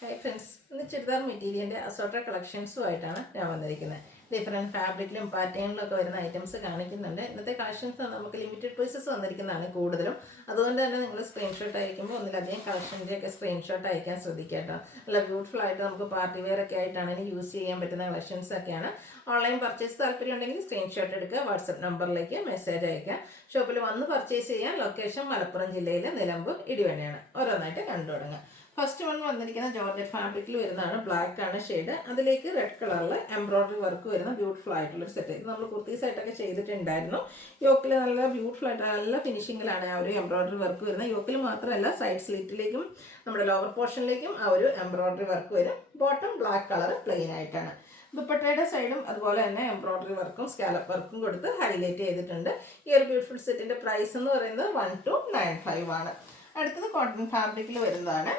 Hi friends, ഇന്ന് ചുരിദാർ മെറ്റീരിയലിൻ്റെ assorted കളക്ഷൻസുമായിട്ടാണ് ഞാൻ വന്നിരിക്കുന്നത്. ഡിഫറെൻറ്റ് ഫാബ്രിക്കിലും പാറ്റേണിലും ഒക്കെ വരുന്ന ഐറ്റംസ് കാണിക്കുന്നുണ്ട്. ഇന്നത്തെ കളക്ഷൻസ് നമുക്ക് ലിമിറ്റഡ് പീസസ് വന്നിരിക്കുന്നതാണ് കൂടുതലും. അതുകൊണ്ട് തന്നെ നിങ്ങൾ സ്ക്രീൻഷോട്ട് അയക്കുമ്പോൾ ഒന്നിലധികം കളക്ഷൻ്റെയൊക്കെ സ്ക്രീൻഷോട്ട് അയക്കാൻ ശ്രദ്ധിക്കുക കേട്ടോ. നല്ല ബ്യൂട്ടിഫുൾ ആയിട്ട് നമുക്ക് പാർട്ടി വെയർ ഒക്കെ ആയിട്ടാണ് യൂസ് ചെയ്യാൻ പറ്റുന്ന കളക്ഷൻസ് ഒക്കെയാണ്. ഓൺലൈൻ പർച്ചേസ് താല്പര്യം ഉണ്ടെങ്കിൽ സ്ക്രീൻഷോട്ട് എടുക്കുക, വാട്സപ്പ് നമ്പറിലേക്ക് മെസ്സേജ് അയക്കുക. ഷോപ്പിൽ വന്ന് പർച്ചേസ് ചെയ്യാൻ ലൊക്കേഷൻ മലപ്പുറം ജില്ലയിലെ നിലമ്പൂർ ഇടിവണ്ണയാണ്. ഓരോന്നായിട്ട് കണ്ടു തുടങ്ങുക. ഫസ്റ്റ് വൺ വന്നിരിക്കുന്ന ജോർജറ്റ് ഫാബ്രിക്കിൽ വരുന്നതാണ്. ബ്ലാക്ക് ആണ് ഷെയ്ഡ്. അതിലേക്ക് റെഡ് കളറിൽ എംബ്രോയിഡറി വർക്ക് വരുന്ന ബ്യൂട്ടിഫുൾ ആയിട്ടുള്ളൊരു സെറ്റ്. ഇത് നമ്മൾ കുർത്തീസ് ആയിട്ടൊക്കെ ചെയ്തിട്ടുണ്ടായിരുന്നു. യോക്കിൽ നല്ല ബ്യൂട്ടിഫുൾ ആയിട്ട് നല്ല ഫിനിഷിങ്ങിലാണ് ആ ഒരു എംബ്രോയിഡറി വർക്ക് വരുന്നത്. യോക്കിൽ മാത്രമല്ല സൈഡ് സ്ലിറ്റിലേക്കും നമ്മുടെ ലോവർ പോർഷനിലേക്കും ആ ഒരു എംബ്രോയിഡറി വർക്ക് വരും. ബോട്ടം ബ്ലാക്ക് കളർ പ്ലെയിൻ ആയിട്ടാണ്. ദുപ്പട്ടയുടെ സൈഡും അതുപോലെ തന്നെ എംബ്രോയിഡറി വർക്കും സ്കാലപ്പ് വർക്കും കൊടുത്ത് ഹൈലൈറ്റ് ചെയ്തിട്ടുണ്ട്. ഈ ഒരു ബ്യൂട്ടിഫുൾ സെറ്റിൻ്റെ പ്രൈസ് എന്ന് പറയുന്നത് 1295 ആണ്. അടുത്തത് കോട്ടൺ ഫാബ്രിക്കിൽ വരുന്നതാണ്.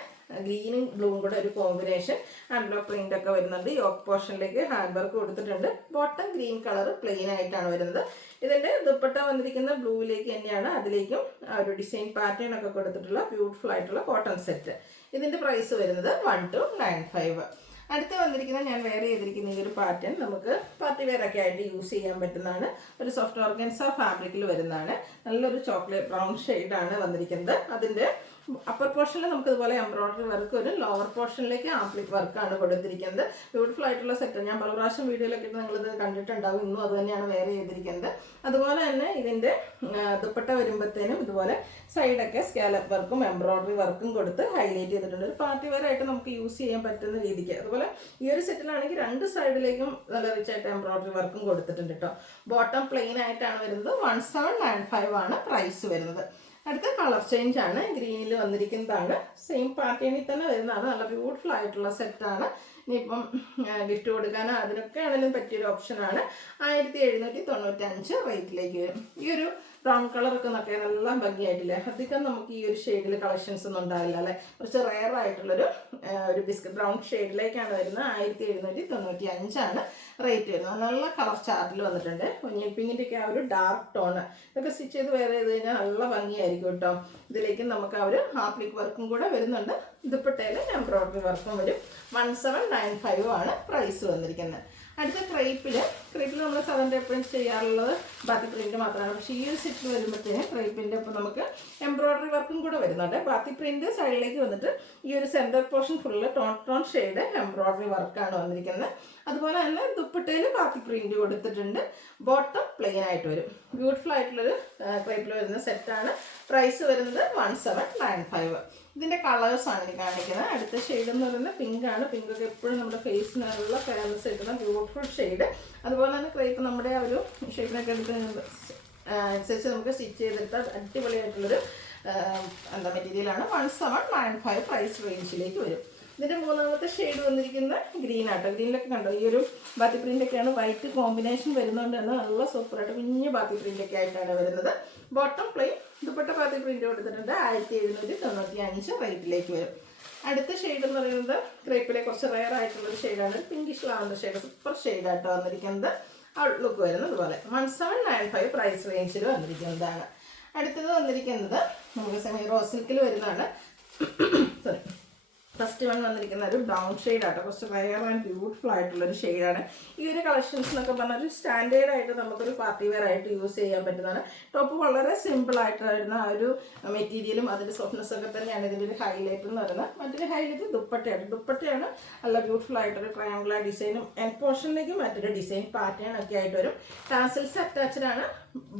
ഗ്രീനും ബ്ലൂവും കൂടെ ഒരു കോമ്പിനേഷൻ ഹാൻഡ് പ്രിന്റ് ഒക്കെ വരുന്നുണ്ട്. യോക്ക് പോർഷനിലേക്ക് ഹാൻഡ് വർക്ക് കൊടുത്തിട്ടുണ്ട്. ബോട്ടം ഗ്രീൻ കളർ പ്ലെയിൻ ആയിട്ടാണ് വരുന്നത്. ഇതിൻ്റെ ദുപ്പട്ട വന്നിരിക്കുന്ന ബ്ലൂവിലേക്ക് തന്നെയാണ്. അതിലേക്കും ഒരു ഡിസൈൻ പാറ്റേൺ ഒക്കെ കൊടുത്തിട്ടുള്ള ബ്യൂട്ടിഫുൾ ആയിട്ടുള്ള കോട്ടൺ സെറ്റ്. ഇതിൻ്റെ പ്രൈസ് വരുന്നത് 1295. അടുത്ത് വന്നിരിക്കുന്ന ഞാൻ വെയർ ചെയ്തിരിക്കുന്ന ഈ ഒരു പാറ്റേൺ നമുക്ക് പാർട്ടി വെയർ ഒക്കെ ആയിട്ട് യൂസ് ചെയ്യാൻ പറ്റുന്നതാണ്. ഒരു സോഫ്റ്റ് ഓർഗൻസ ഫാബ്രിക്കിൽ വരുന്നതാണ്. നല്ലൊരു ചോക്ലേറ്റ് ബ്രൗൺ ഷെയ്ഡാണ് വന്നിരിക്കുന്നത്. അതിൻ്റെ അപ്പർ പോർഷനിൽ നമുക്ക് ഇതുപോലെ എംബ്രോയിഡറി വർക്ക് വരും. ലോവർ പോർഷനിലേക്ക് ആപ്ലിക് വർക്കാണ് കൊടുത്തിരിക്കുന്നത്. ബ്യൂട്ടിഫുൾ ആയിട്ടുള്ള സെറ്റ്. ഞാൻ പല പ്രാവശ്യം വീഡിയോയിലൊക്കെ ഇട്ട് നിങ്ങളിത് കണ്ടിട്ടുണ്ടാവും. ഇന്നും അത് തന്നെയാണ് വെയർ ചെയ്തിരിക്കുന്നത്. അതുപോലെ തന്നെ ഇതിൻ്റെ ദുപ്പട്ട വരുമ്പോഴത്തേനും ഇതുപോലെ സൈഡൊക്കെ സ്കാലപ്പ് വർക്കും എംബ്രോയിഡറി വർക്കും കൊടുത്ത് ഹൈലൈറ്റ് ചെയ്തിട്ടുണ്ട്. ഒരു പാർട്ടി വെയർ ആയിട്ട് നമുക്ക് യൂസ് ചെയ്യാൻ പറ്റുന്ന രീതിക്ക്. അതുപോലെ ഈ ഒരു സെറ്റിലാണെങ്കിൽ രണ്ട് സൈഡിലേക്കും നല്ല റിച്ച് ആയിട്ട് എംബ്രോയിഡറി വർക്കും കൊടുത്തിട്ടുണ്ട് കേട്ടോ. ബോട്ടം പ്ലെയിൻ ആയിട്ടാണ് വരുന്നത്. 1795 ആണ് പ്രൈസ് വരുന്നത്. അടുത്ത കളർ ചേഞ്ച് ആണ്. ഗ്രീനിൽ വന്നിരിക്കുന്നതാണ്. സെയിം പാറ്റേണിൽ തന്നെ വരുന്നതാണ്. നല്ല ബ്യൂട്ടിഫുൾ ആയിട്ടുള്ള സെറ്റാണ്. ഇനിയിപ്പം ഗിഫ്റ്റ് കൊടുക്കാനോ അതിനൊക്കെ ആണെങ്കിലും പറ്റിയൊരു ഓപ്ഷനാണ്. 1795 റേറ്റിലേക്ക് വരും. ഈ ഒരു ബ്രൗൺ കളറൊക്കെ നോക്കെ നല്ല ഭംഗിയായിട്ടില്ലേ. അധികം നമുക്ക് ഈ ഒരു ഷെയ്ഡിൽ കളക്ഷൻസ് ഒന്നും ഉണ്ടാവില്ല അല്ലേ. കുറച്ച് റെയർ ആയിട്ടുള്ളൊരു ഒരു ബിസ്ക്കറ്റ് ബ്രൗൺ ഷെയ്ഡിലേക്കാണ് വരുന്നത്. 1795 ആണ് റേറ്റ് വരുന്നത്. നല്ല കളർ ചാർട്ടിൽ വന്നിട്ടുണ്ട്. ഒനിയൻ പിങ്കിൻ്റെ ഒക്കെ ആ ഒരു ഡാർക്ക് ടോണ് ഇതൊക്കെ സ്റ്റിച്ച് ചെയ്ത് വെയർ ചെയ്ത് കഴിഞ്ഞാൽ നല്ല ഭംഗിയായിരിക്കും കേട്ടോ. ഇതിലേക്ക് നമുക്ക് ആ ഒരു ആപ്ലിക് വർക്കും കൂടെ വരുന്നുണ്ട്. ദുപ്പട്ടയിൽ എംബ്രോയിഡറി വർക്കും വരും. 1795 ആണ് പ്രൈസ് വന്നിരിക്കുന്നത്. അടുത്ത ക്രേപ്പിൽ നമ്മൾ സാധാരണ എപ്പോഴും ചെയ്യാറുള്ളത് ബാത്തി പ്രിന്റ് മാത്രമാണ്. പക്ഷേ ഈ ഒരു സെറ്റിൽ വരുമ്പോഴത്തേനും ക്രേപ്പിൻ്റെ ഒപ്പം നമുക്ക് എംബ്രോയിഡറി വർക്കും കൂടെ വരുന്നുണ്ട്. ബാത്തി പ്രിന്റ് സൈഡിലേക്ക് വന്നിട്ട് ഈ ഒരു centre portion full tone shade embroidery വർക്കാണ് വന്നിരിക്കുന്നത്. അതുപോലെ തന്നെ ദുപ്പട്ടയിൽ ബാത്തി പ്രിന്റ് കൊടുത്തിട്ടുണ്ട്. ബോട്ടം പ്ലെയിൻ ആയിട്ട് വരും. ബ്യൂട്ടിഫുൾ ആയിട്ടുള്ളൊരു ക്രേപ്പിൽ വരുന്ന സെറ്റാണ്. പ്രൈസ് വരുന്നത് 1795. ഇതിൻ്റെ കളേഴ്സാണ് ഇനി കാണിക്കുന്നത്. അടുത്ത ഷെയ്ഡ് എന്ന് പറയുന്നത് പിങ്കാണ്. പിങ്കൊക്കെ എപ്പോഴും നമ്മുടെ ഫേസിനുള്ള ഫേമസ് ആയിട്ടുള്ള ബ്യൂട്ടിഫുൾ ഷെയ്ഡ്. അതുപോലെ തന്നെ ക്രേപ്പ് നമ്മുടെ ആ ഒരു ഷെയ്ഡിനൊക്കെ എടുക്കുന്നത് അനുസരിച്ച് നമുക്ക് സ്റ്റിച്ച് ചെയ്തെടുത്താൽ അടിപൊളിയായിട്ടുള്ളൊരു മെറ്റീരിയലാണ്. 1795 പ്രൈസ് റേഞ്ചിലേക്ക് വരും. ഇതിൻ്റെ മൂന്നാമത്തെ ഷെയ്ഡ് വന്നിരിക്കുന്ന ഗ്രീൻ ആട്ടോ. ഗ്രീനിലൊക്കെ കണ്ടോ ഈ ഒരു ബാത്തി പ്രിൻ്റൊക്കെയാണ്. വൈറ്റ് കോമ്പിനേഷൻ വരുന്നതുകൊണ്ട് തന്നെ നല്ല സൂപ്പറായിട്ട് കുഞ്ഞ് ബാത്തി പ്രിൻ്റൊക്കെ ആയിട്ടാണ് വരുന്നത്. ബോട്ടം പ്ലെയിൻ ദുപ്പട്ട ബാത്തി പ്രിൻ്റ് കൊടുത്തിട്ടുണ്ട്. 1795 റേറ്റിലേക്ക് വരും. അടുത്ത ഷെയ്ഡ് എന്ന് പറയുന്നത് ക്രേപ്പിലെ കുറച്ച് റെയർ ആയിട്ടുള്ളൊരു ഷെയ്ഡാണ്. പിങ്കിഷ് ലാവൻഡർ ഷെയ്ഡ് സൂപ്പർ ഷെയ്ഡായിട്ട് വന്നിരിക്കുന്നത്. ഔട്ട്ലുക്ക് വരുന്നത് ഇതുപോലെ 1795 പ്രൈസ് റേഞ്ചിൽ വന്നിരിക്കുന്നതാണ്. അടുത്തത് വന്നിരിക്കുന്നത് നമുക്ക് സെമി റോസ് സിൽക്കിൽ വരുന്നതാണ്. സോറി, ഫസ്റ്റ് വൺ വന്നിരിക്കുന്ന ഒരു ബ്രൗൺ ഷെയ്ഡാട്ടോ. കുറച്ച് റെയർ ആൻഡ് ബ്യൂട്ടിഫുൾ ആയിട്ടുള്ളൊരു ഷെയ്ഡാണ്. ഈ ഒരു കളക്ഷൻസ് എന്നൊക്കെ പറഞ്ഞാൽ ഒരു സ്റ്റാൻഡേർഡ് ആയിട്ട് നമുക്കൊരു പാർട്ടി വെയർ ആയിട്ട് യൂസ് ചെയ്യാൻ പറ്റുന്നതാണ്. ടോപ്പ് വളരെ സിമ്പിൾ ആയിട്ട് വരുന്ന ആ ഒരു മെറ്റീരിയലും അതിൻ്റെ സോഫ്റ്റ്നെസ് ഒക്കെ തന്നെയാണ് ഇതിൻ്റെ ഒരു ഹൈലൈറ്റ് എന്ന് പറയുന്നത്. മറ്റൊരു ഹൈലൈറ്റ് ദുപ്പട്ടയാണ് നല്ല ബ്യൂട്ടിഫുൾ ആയിട്ടൊരു ട്രയാങ്കുലർ ഡിസൈനും എൻ പോർഷനിലേക്ക് മറ്റൊരു ഡിസൈൻ പാറ്റേൺ ഒക്കെ ആയിട്ട് വരും. ടാസൽസ് അറ്റാച്ച്ഡ് ആണ്.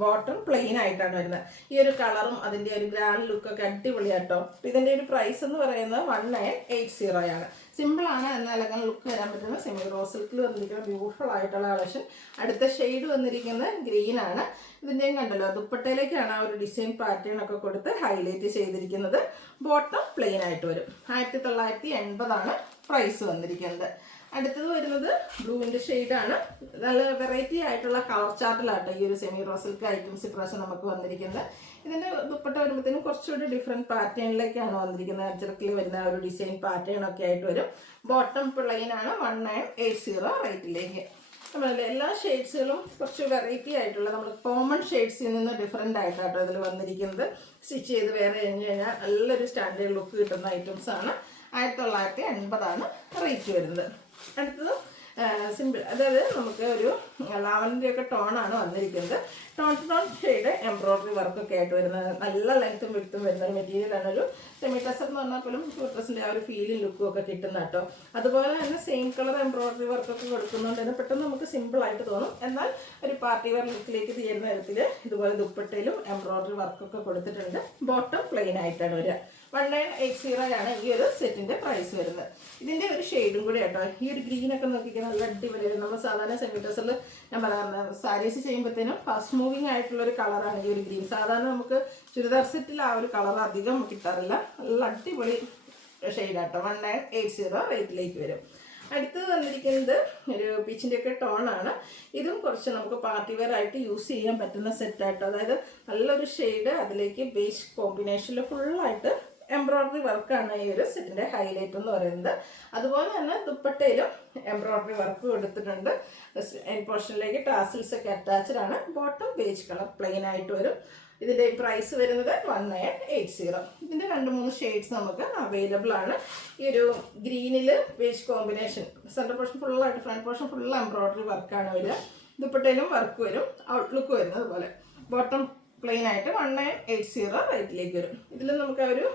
ബോട്ടം പ്ലെയിൻ ആയിട്ടാണ് വരുന്നത്. ഈ ഒരു കളറും അതിൻ്റെ ഒരു ഗ്രാൻഡ് ലുക്കൊക്കെ അടിപൊളിയാട്ടോ. ഇതിൻ്റെ ഒരു പ്രൈസ് എന്ന് പറയുന്നത് 1980 ആണ്. സിമ്പിളാണ് എന്നാൽ അങ്ങനെ ലുക്ക് വരാൻ പറ്റുന്ന സെമി റോസ് സിൽക്കിൽ വന്നിരിക്കുന്ന ബ്യൂട്ടിഫുൾ ആയിട്ടുള്ള കളക്ഷൻ. അടുത്ത ഷെയ്ഡ് വന്നിരിക്കുന്നത് ഗ്രീനാണ്. ഇതിൻ്റെയും കണ്ടല്ലോ ദുപ്പട്ടയിലേക്കാണ് ആ ഒരു ഡിസൈൻ പാറ്റേൺ ഒക്കെ കൊടുത്ത് ഹൈലൈറ്റ് ചെയ്തിരിക്കുന്നത്. ബോട്ടം പ്ലെയിൻ ആയിട്ട് വരും. 1980 ആണ് പ്രൈസ് വന്നിരിക്കുന്നത്. അടുത്തത് വരുന്നത് ബ്ലൂവിൻ്റെ ഷെയ്ഡാണ്. നല്ല വെറൈറ്റി ആയിട്ടുള്ള കളർ ചാർട്ടിലാട്ടോ ഈ ഒരു സെമി റോസ് സിൽക്ക് ഐറ്റംസ് ഇപ്രാവശ്യം നമുക്ക് വന്നിരിക്കുന്നത്. ഇതിൻ്റെ ദുപ്പട്ട വരുമ്പോഴത്തേനും കുറച്ചുകൂടി ഡിഫറെൻറ്റ് പാറ്റേണിലേക്കാണ് വന്നിരിക്കുന്നത്. അജ്രക്കിൽ വരുന്ന ഒരു ഡിസൈൻ പാറ്റേൺ ഒക്കെ ആയിട്ട് വരും. ബോട്ടം പ്ലെയിൻ ആണ്. 1980 റേറ്റിലേക്ക്. നമ്മളല്ലേ എല്ലാ ഷെയ്ഡ്സുകളും കുറച്ച് വെറൈറ്റി ആയിട്ടുള്ള നമ്മൾ കോമൺ ഷെയ്ഡ്സിൽ നിന്ന് ഡിഫറെൻ്റ് ആയിട്ടാട്ടോ ഇതിൽ വന്നിരിക്കുന്നത്. സ്റ്റിച്ച് ചെയ്ത് വേറെ കഴിഞ്ഞ് കഴിഞ്ഞാൽ നല്ലൊരു സ്റ്റാൻഡേർഡ് ലുക്ക് കിട്ടുന്ന ഐറ്റംസാണ്. 1980 റേറ്റ് വരുന്നത്. അടുത്തത് സിമ്പിൾ, അതായത് നമുക്ക് ഒരു ലാവൻഡറിയൊക്കെ ടോണാണ് വന്നിരിക്കുന്നത്. Tone to tone shade embroidery വർക്കൊക്കെ ആയിട്ട് വരുന്നത്, നല്ല ലെങ്ത്തും വിടുത്തും വരുന്ന ഒരു മെറ്റീരിയലാണ്. ഒരു സെമി ടസർ എന്ന് പറഞ്ഞാൽ പോലും ഡ്രസ്സിൻ്റെ ആ ഒരു ഫീലും ലുക്കും ഒക്കെ കിട്ടുന്ന കേട്ടോ. അതുപോലെ തന്നെ സെയിം കളർ എംബ്രോയ്ഡറി വർക്കൊക്കെ കൊടുക്കുന്നതുകൊണ്ട് തന്നെ പെട്ടെന്ന് നമുക്ക് സിമ്പിളായിട്ട് തോന്നും. എന്നാൽ ഒരു പാർട്ടി വെയർ ലുക്കിലേക്ക് തീരുന്ന തരത്തിൽ ഇതുപോലെ ദുപ്പട്ടയിലും എംബ്രോയ്ഡറി വർക്കൊക്കെ കൊടുത്തിട്ടുണ്ട്. ബോട്ടം പ്ലെയിൻ ആയിട്ടാണ് വരിക. 1980 ആണ് ഈ ഒരു സെറ്റിൻ്റെ പ്രൈസ് വരുന്നത്. ഇതിൻ്റെ ഒരു ഷെയ്ഡും കൂടി കേട്ടോ, ഈ ഒരു ഗ്രീനൊക്കെ നോക്കിക്കാൻ നല്ല അടിപൊളി. നമ്മൾ സാധാരണ സെമി ടസറിൽ ഞാൻ പറയാറുണ്ട് സാരീസ് ചെയ്യുമ്പോഴത്തേനും ഫാസ്റ്റ് മൂവിങ് ആയിട്ടുള്ളൊരു കളറാണ് ഈ ഒരു ഗ്രീൻ. സാധാരണ നമുക്ക് ചുരിദാർ സെറ്റിൽ ആ ഒരു കളർ അധികം കിട്ടാറില്ല. നല്ല അടിപൊളി ഷെയ്ഡാട്ടോ. 1980 റേറ്റിലേക്ക് വരും. അടുത്തത് വന്നിരിക്കുന്നത് ഒരു പീച്ചിൻ്റെയൊക്കെ ടോണാണ്. ഇതും കുറച്ച് നമുക്ക് പാർട്ടി വെയർ ആയിട്ട് യൂസ് ചെയ്യാൻ പറ്റുന്ന സെറ്റായിട്ടോ. അതായത് നല്ലൊരു ഷെയ്ഡ്, അതിലേക്ക് ബേസ് കോമ്പിനേഷനിൽ ഫുള്ളായിട്ട് എംബ്രോയ്ഡറി വർക്കാണ് ഈ ഒരു സെറ്റിൻ്റെ ഹൈലൈറ്റ് എന്ന് പറയുന്നത്. അതുപോലെ തന്നെ ദുപ്പട്ടയിലും എംബ്രോയ്ഡറി വർക്ക് കൊടുത്തിട്ടുണ്ട്. എൻഡ് പോർഷനിലേക്ക് ടാസിൽസ് ഒക്കെ അറ്റാച്ച്ഡ് ആണ്. ബോട്ടം ബേജ് കളർ പ്ലെയിൻ ആയിട്ട് വരും. ഇതിൻ്റെ പ്രൈസ് വരുന്നത് 1980. ഇതിൻ്റെ 2-3 ഷെയ്ഡ്സ് നമുക്ക് അവൈലബിൾ ആണ്. ഈ ഒരു ഗ്രീനിൽ ബേജ് കോമ്പിനേഷൻ, സെൻറ്റർ പോർഷൻ ഫുള്ളായിട്ട് ഫ്രണ്ട് പോർഷൻ ഫുൾ എംബ്രോയ്ഡറി വർക്കാണ് വരിക. ദുപ്പട്ടയിലും വർക്ക് വരും, ഔട്ട്ലുക്ക് വരുന്നത് പോലെ. ബോട്ടം പ്ലെയിൻ ആയിട്ട് 1980 റേറ്റിലേക്ക് വരും. ഇതിൽ നമുക്ക് ഒരു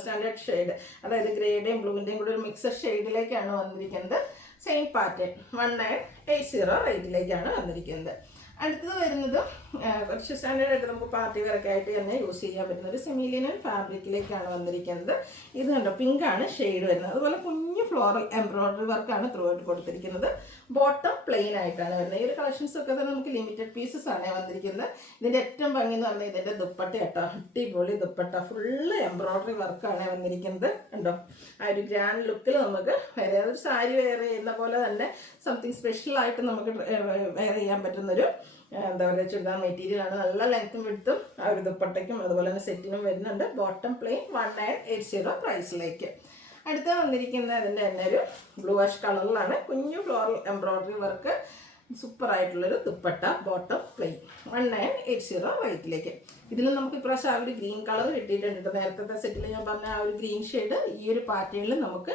സ്റ്റാൻഡേർഡ് ഷെയ്ഡ്, അതായത് ഗ്രേയുടെയും ബ്ലൂവിൻ്റെയും കൂടെ ഒരു മിക്സഡ് ഷെയ്ഡിലേക്കാണ് വന്നിരിക്കുന്നത്. സെയിം പാറ്റേൺ 1980 റേറ്റിലേക്കാണ് വന്നിരിക്കുന്നത്. അടുത്തത് വരുന്നത് കുറച്ച് സ്റ്റാൻഡേർഡ് ആയിട്ട് നമുക്ക് പാർട്ടി വെയറൊക്കെ ആയിട്ട് തന്നെ യൂസ് ചെയ്യാൻ പറ്റുന്ന ഒരു സെമി ലിനൻ ഫാബ്രിക്കിലേക്കാണ് വന്നിരിക്കുന്നത്. ഇത് കണ്ടോ, പിങ്കാണ് ഷെയ്ഡ് വരുന്നത്. അതുപോലെ കുഞ്ഞു ഫ്ലോറൽ എംബ്രോയ്ഡറി വർക്കാണ് ത്രൂ ആയിട്ട് കൊടുത്തിരിക്കുന്നത്. ബോട്ടം പ്ലെയിൻ ആയിട്ടാണ് വരുന്നത്. ഈ ഒരു കളക്ഷൻസ് ഒക്കെ തന്നെ നമുക്ക് ലിമിറ്റഡ് പീസസ് ആണ് വന്നിരിക്കുന്നത്. ഇതിൻ്റെ ഏറ്റവും ഭംഗി എന്ന് പറഞ്ഞാൽ ഇതിൻ്റെ ദുപ്പട്ട കേട്ടോ, അടിപൊളി ദുപ്പട്ട, ഫുള്ള് എംബ്രോയ്ഡറി വർക്കാണ് വന്നിരിക്കുന്നത്. കണ്ടോ, ആ ഒരു ഗ്രാൻഡ് ലുക്കിൽ നമുക്ക് വേറെ ഒരു സാരി വെയർ ചെയ്യുന്ന പോലെ തന്നെ സംതിങ് സ്പെഷ്യലായിട്ട് നമുക്ക് വെയർ ചെയ്യാൻ പറ്റുന്നൊരു എന്താ പറയുക ചുരിദാർ മെറ്റീരിയലാണ്. നല്ല ലെങ്ത്തും വിടുത്തും ആ ഒരു ദുപ്പട്ടയ്ക്കും അതുപോലെ തന്നെ സെറ്റിനും വരുന്നുണ്ട്. ബോട്ടം പ്ലെയിൻ 1980 പ്രൈസിലേക്ക്. അടുത്ത വന്നിരിക്കുന്നത് അതിൻ്റെ തന്നെ ഒരു ബ്ലൂ വാഷ് കളറിലാണ്. കുഞ്ഞു ഫ്ലോറൽ എംബ്രോയ്ഡറി വർക്ക്, സൂപ്പറായിട്ടുള്ളൊരു ദുപ്പട്ട, ബോട്ടം പ്ലെയിൻ 1980 റേറ്റിലേക്ക്. ഇതിൽ നമുക്ക് ഇപ്രാവശ്യം ആ ഒരു ഗ്രീൻ കളർ കിട്ടിയിട്ടുണ്ട്. നേരത്തെ സെറ്റിൽ ഞാൻ പറഞ്ഞ ആ ഒരു ഗ്രീൻ ഷെയ്ഡ് ഈ ഒരു പാറ്റേണിൽ നമുക്ക്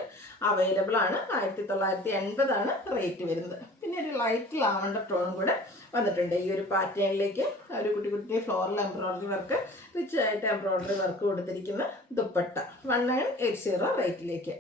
അവൈലബിൾ ആണ്. 1980 റേറ്റ് വരുന്നത്. പിന്നെ ഒരു ലൈറ്റ് ലാവണ്ടർ ടോൺ കൂടെ വന്നിട്ടുണ്ട് ഈ ഒരു പാറ്റേണിലേക്ക്. ഒരു കുട്ടി കുട്ടി ഫ്ലോറൽ എംബ്രോയ്ഡറി വർക്ക്, റിച്ച് ആയിട്ട് എംബ്രോയ്ഡറി വർക്ക് കൊടുത്തിരിക്കുന്ന ദുപ്പട്ട 1980 റേറ്റിലേക്ക്.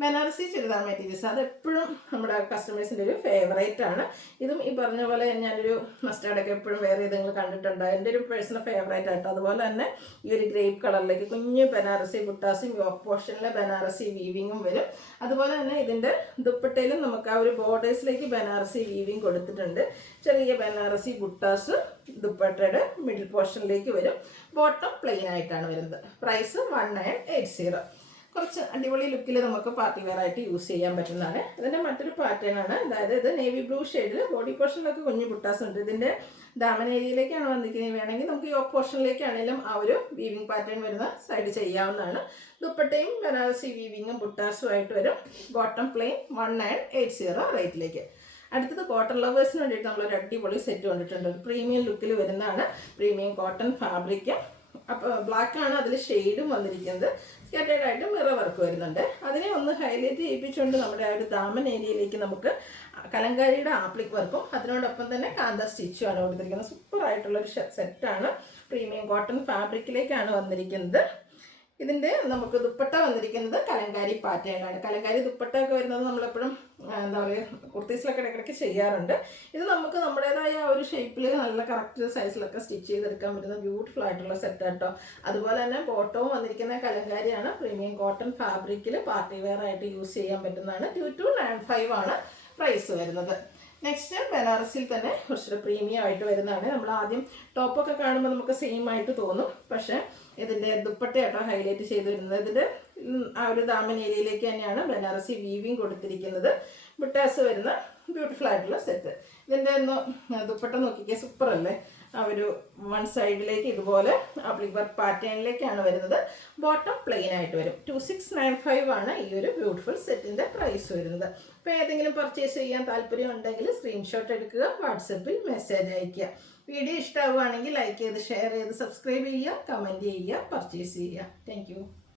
ബനാറസി ചുരിദാർ മെറ്റീരിയൽസ് അതെപ്പോഴും നമ്മുടെ കസ്റ്റമേഴ്സിൻ്റെ ഒരു ഫേവറേറ്റ് ആണ്. ഇതും ഈ പറഞ്ഞ പോലെ ഞാനൊരു മസ്റ്റാർഡൊക്കെ എപ്പോഴും വേറെ ചെയ്ത് നിങ്ങൾ കണ്ടിട്ടുണ്ട്. എൻ്റെ ഒരു പേഴ്സണൽ ഫേവറേറ്റ് ആട്ടോ. അതുപോലെ തന്നെ ഈ ഒരു ഗ്രേപ്പ് കളറിലേക്ക് കുഞ്ഞ് ബനാറസി ബുട്ടാസും യോക്ക് പോർഷനിലെ ബനാറസി വീവിങ്ങും വരും. അതുപോലെ തന്നെ ഇതിൻ്റെ ദുപ്പട്ടയിലും നമുക്ക് ആ ഒരു ബോർഡേഴ്സിലേക്ക് ബനാറസി വീവിങ് കൊടുത്തിട്ടുണ്ട്. ചെറിയ ബനാറസി ബുട്ടാസ് ദുപ്പട്ടയുടെ മിഡിൽ പോർഷനിലേക്ക് വരും. ബോട്ടം പ്ലെയിൻ ആയിട്ടാണ് വരുന്നത്. പ്രൈസ് 1980. കുറച്ച് അടിപൊളി ലുക്കിൽ നമുക്ക് പാർട്ടി വെയർ ആയിട്ട് യൂസ് ചെയ്യാൻ പറ്റുന്നതാണ്. ഇതിൻ്റെ മറ്റൊരു പാറ്റേൺ ആണ്. അതായത് ഇത് നേവി ബ്ലൂ ഷെയ്ഡിൽ ബോഡി പോർഷനിലൊക്കെ കുഞ്ഞു ബുട്ടാസ് ഉണ്ട്. ഇതിൻ്റെ ദാമൻ ഏരിയയിലേക്കാണ് വന്നിരിക്കുന്നത്. വേണമെങ്കിൽ നമുക്ക് യോക്ക് പോർഷനിലേക്കാണെങ്കിലും ആ ഒരു വീവിങ് പാറ്റേൺ വരുന്ന സൈഡ് ചെയ്യാവുന്നതാണ്. ദുപ്പട്ടയും ബനാറസി വീവിങ്ങും ബുട്ടാസും ആയിട്ട് വരും. ബോട്ടം പ്ലെയിൻ 1980 റേറ്റിലേക്ക്. അടുത്തത് കോട്ടൺ ലവേഴ്സിന് വേണ്ടിയിട്ട് നമ്മളൊരു അടിപൊളി സെറ്റ് കൊണ്ടിട്ടുണ്ട്. ഒരു പ്രീമിയം ലുക്കിൽ വരുന്നതാണ്. Premium cotton fabric. അപ്പോൾ ബ്ലാക്കാണ് അതിൽ ഷെയ്ഡും വന്നിരിക്കുന്നത്. സ്കാറ്റേഡ് ആയിട്ട് മിറർ വർക്ക് വരുന്നുണ്ട്. അതിനെ ഒന്ന് ഹൈലൈറ്റ് ചെയ്യിപ്പിച്ചുകൊണ്ട് നമ്മുടെ ആ ഒരു ദാമൻ ഏരിയയിലേക്ക് നമുക്ക് കലങ്കാരിയുടെ ആപ്ലിക് വർക്കും അതിനോടൊപ്പം തന്നെ കാന്ത സ്റ്റിച്ചുമാണ് കൊടുത്തിരിക്കുന്നത്. സൂപ്പറായിട്ടുള്ളൊരു സെറ്റാണ്. പ്രീമിയം കോട്ടൺ ഫാബ്രിക്കിലേക്കാണ് വന്നിരിക്കുന്നത്. ഇതിൻ്റെ നമുക്ക് ദുപ്പട്ട വന്നിരിക്കുന്നത് കലങ്കാരി പാറ്റേണാണ്. കലങ്കാരി ദുപ്പട്ട ഒക്കെ വരുന്നത് നമ്മളെപ്പോഴും എന്താ പറയുക കുർത്തീസിലൊക്കെ ഇടയ്ക്കിടയ്ക്ക് ചെയ്യാറുണ്ട്. ഇത് നമുക്ക് നമ്മുടേതായ ആ ഒരു ഷേപ്പിൽ നല്ല കറക്റ്റ് സൈസിലൊക്കെ സ്റ്റിച്ച് ചെയ്തെടുക്കാൻ പറ്റുന്ന ബ്യൂട്ടിഫുൾ ആയിട്ടുള്ള സെറ്റ് കേട്ടോ. അതുപോലെ തന്നെ ബോട്ടവും വന്നിരിക്കുന്ന കലങ്കാരിയാണ്. പ്രീമിയം കോട്ടൺ ഫാബ്രിക്കിൽ പാർട്ടി വെയർ ആയിട്ട് യൂസ് ചെയ്യാൻ പറ്റുന്നതാണ്. 2295 ആണ് പ്രൈസ് വരുന്നത്. നെക്സ്റ്റ് ബനാറസിൽ തന്നെ കുറച്ചുകൂടെ പ്രീമിയം ആയിട്ട് വരുന്നതാണ്. നമ്മൾ ആദ്യം ടോപ്പൊക്കെ കാണുമ്പോൾ നമുക്ക് സെയിം ആയിട്ട് തോന്നും. പക്ഷേ ഇതിൻ്റെ ദുപ്പട്ടയാട്ടോ ഹൈലൈറ്റ് ചെയ്ത് വരുന്നത്. ഇതിൻ്റെ ആ ഒരു ദാമൻ ഏരിയയിലേക്ക് തന്നെയാണ് ബനാറസി വീവിങ് കൊടുത്തിരിക്കുന്നത്. ബുട്ടാസ് വരുന്ന ബ്യൂട്ടിഫുൾ ആയിട്ടുള്ള സെറ്റ്. ഇതിൻ്റെ ഒന്ന് ദുപ്പട്ട നോക്കിക്കേ, സൂപ്പർ അല്ലേ. ആ ഒരു വൺ സൈഡിലേക്ക് ഇതുപോലെ ആപ്ലിക് വർക്ക് പാറ്റേണിലേക്കാണ് വരുന്നത്. ബോട്ടം പ്ലെയിൻ ആയിട്ട് വരും. 2695 ആണ് ഈ ഒരു ബ്യൂട്ടിഫുൾ സെറ്റിൻ്റെ പ്രൈസ് വരുന്നത്. അപ്പോൾ ഏതെങ്കിലും പർച്ചേസ് ചെയ്യാൻ താല്പര്യം ഉണ്ടെങ്കിൽ സ്ക്രീൻഷോട്ട് എടുക്കുക, വാട്സപ്പിൽ മെസ്സേജ് അയയ്ക്കുക. വീഡിയോ ഇഷ്ടമാവുകയാണെങ്കിൽ ലൈക്ക് ചെയ്ത് ഷെയർ ചെയ്ത് സബ്സ്ക്രൈബ് ചെയ്യുക, കമൻറ്റ് ചെയ്യുക, പർച്ചേസ് ചെയ്യുക. താങ്ക്